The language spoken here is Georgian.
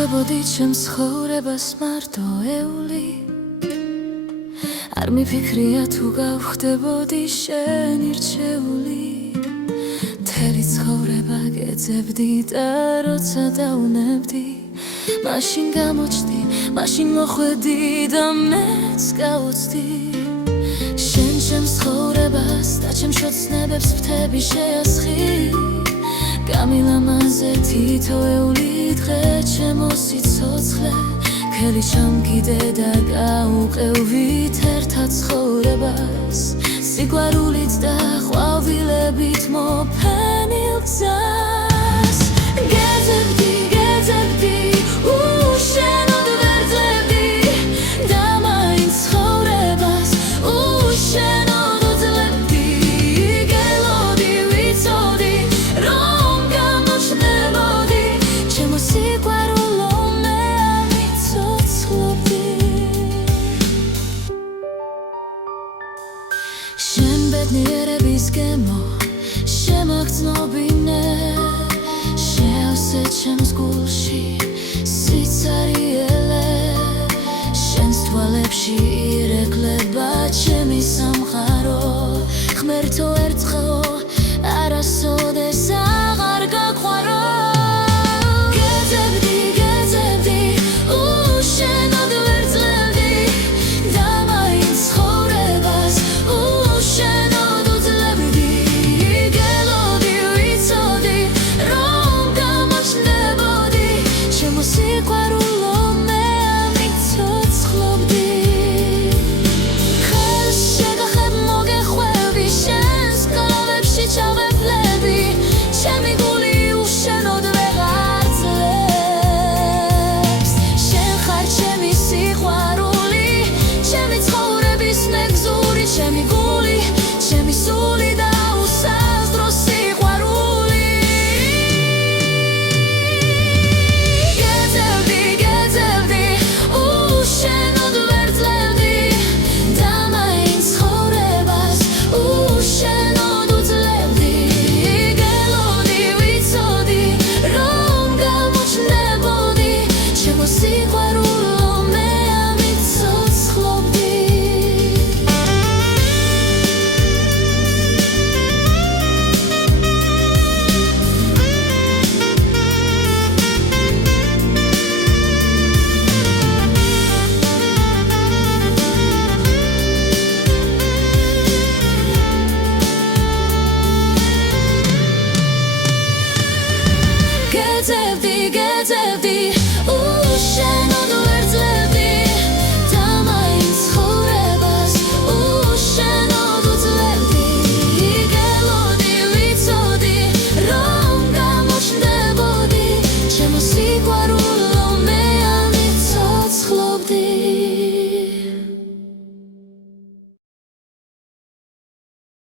ხვებოდი ჩემს ცხოვრებას მარტოეული არ მიფიქრია თუ გავხდებოდი შენი რჩეული მთელი ცხოვრება გეძებდი და როცა დაუნებდი მაშინ გამოჩდი, მაშინ მოხვედი და მეც გავუცდი შენ ჩემს ცხოვრებას და ჩემს შოცნებებს ფრთები შეასხი გამილამაზე თითოეული დღე ჩემო სიცოცხლე ხელი ჩამკიდე და გაუყევით ერთად ცხოვრებას სიყვარულით და ყვავილებით მოფენილ გზას გეძებდი, გეძებდი უშენოდ ვერ ძლევდი და მაინც ცხოვრებას უშენოდ უძლებდი გელოდი, ვიცოდი რომ გამოჩნდებოდი ჩემო სიყვარულო მე ამიცოცხლობდი შენ ბედნიერების გემო შემაგრძნობინე შეავსე ჩემს გულში სიცარიელე შენს თვალებში ირეკლება ჩემი სამყარო ღმერთო ერთხელ არასოდეს აღარ გაყვარო გეძებდი, გეძებდი უშენოდ ვერ ძლევდი და მაინც ცხოვრებას უშენოდ უძლებდი გელოდი, ვიცოდი რომ გამოჩნდებოდი ჩემო სიყვარულო მე ამიცოცხლობდი ხელს შეგახებ მოგეხვევი შენს კლავებში ჩავეფლები ჩემი გული უშენოდ ვეღარ ძლებს შენ ხარ ჩემი სიყვარული ჩემი ცხოვრების მეგზური ჩემი გული ჩემი სული და უსაზდრო სიყვარული გეძებდი, გეძებდი უშენოდ ვერ ძლევდი და მაინც ცხოვრებას უშენოდ უძლებდი გელოდი, ვიცოდი რომ გამოჩნდებოდი ჩემო სიყვარულო მე ამიცოცხლობდი გეძებდი, გეძებდი უშენოდ ვერ